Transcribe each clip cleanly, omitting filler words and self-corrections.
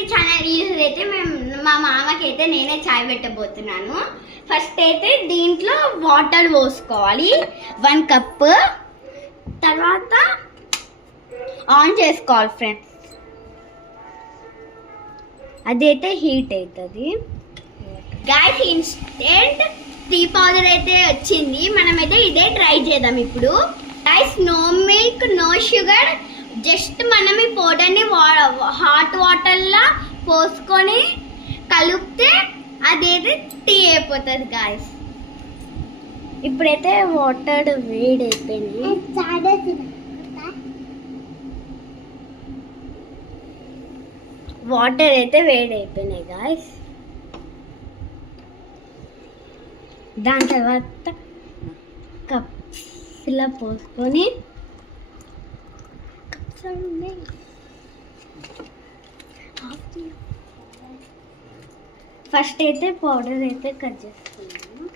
To channel. ఈరోజు అయితే మా మామకి అయితే నేనే చాయ్ పెట్టబోతున్నాను. ఫస్ట్ అయితే దీంట్లో వాటర్ పోసుకోవాలి 1 కప్. తర్వాత ఆన్ చేసుకోవాలి ఫ్రెండ్స్. అదైతే హీట్ అవుతుంది. గాయ్స్ ఇన్స్టెంట్ టీ పౌడర్ అయితే వచ్చింది. మనమైతే ఇదే ట్రై చేద్దాం ఇప్పుడు. Guys no milk no sugar, just మనం ఈ పౌడర్ని హాట్ వాటర్లో పోసుకొని కలిపితే అదైతే టీ అయిపోతుంది గాయ్స్. ఇప్పుడైతే వాటర్ వేడి అయిపోయింది. వాటర్ అయితే వేడి అయిపోయినాయి గాయ్స్. దాని తర్వాత కప్స్లా పోసుకొని ఫస్ట్ అయితే పౌడర్ అయితే కట్ చేసుకున్నాను.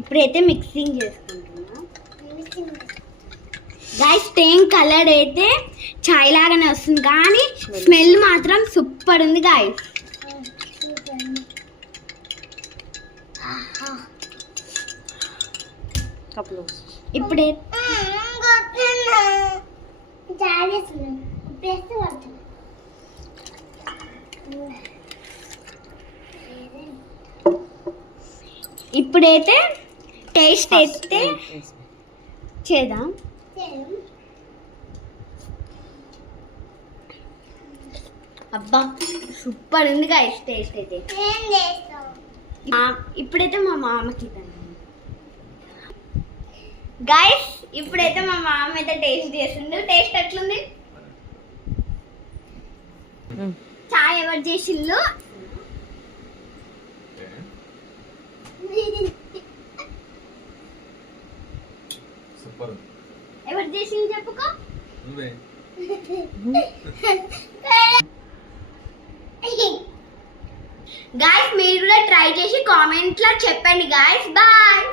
ఇప్పుడైతే మిక్సింగ్ చేసుకుంటున్నా గాయ్స్. సేమ్ కలర్ అయితే చాయ్ లాగానే వస్తుంది, కానీ స్మెల్ మాత్రం సూపర్ ఉంది గాయ్స్. ఇప్పుడే ఇప్పుడైతే టేస్ట్ అయితే చేద్దాం. అబ్బా సూపర్ ఉంది గాయ్స్ టేస్ట్ అయితే. ఇప్పుడైతే మా మామకి గాయ్స్, ఇప్పుడైతే మా మామ అయితే టేస్ట్ చేసింది. టేస్ట్ ఎట్లుంది? చాయ్ ఎవరు చేసిండ్రు? ఎవరు చేసింది చెప్పుకో. గాయ్స్ మీరు కూడా ట్రై చేసి కామెంట్లో చెప్పండి గాయ్స్. బాయ్.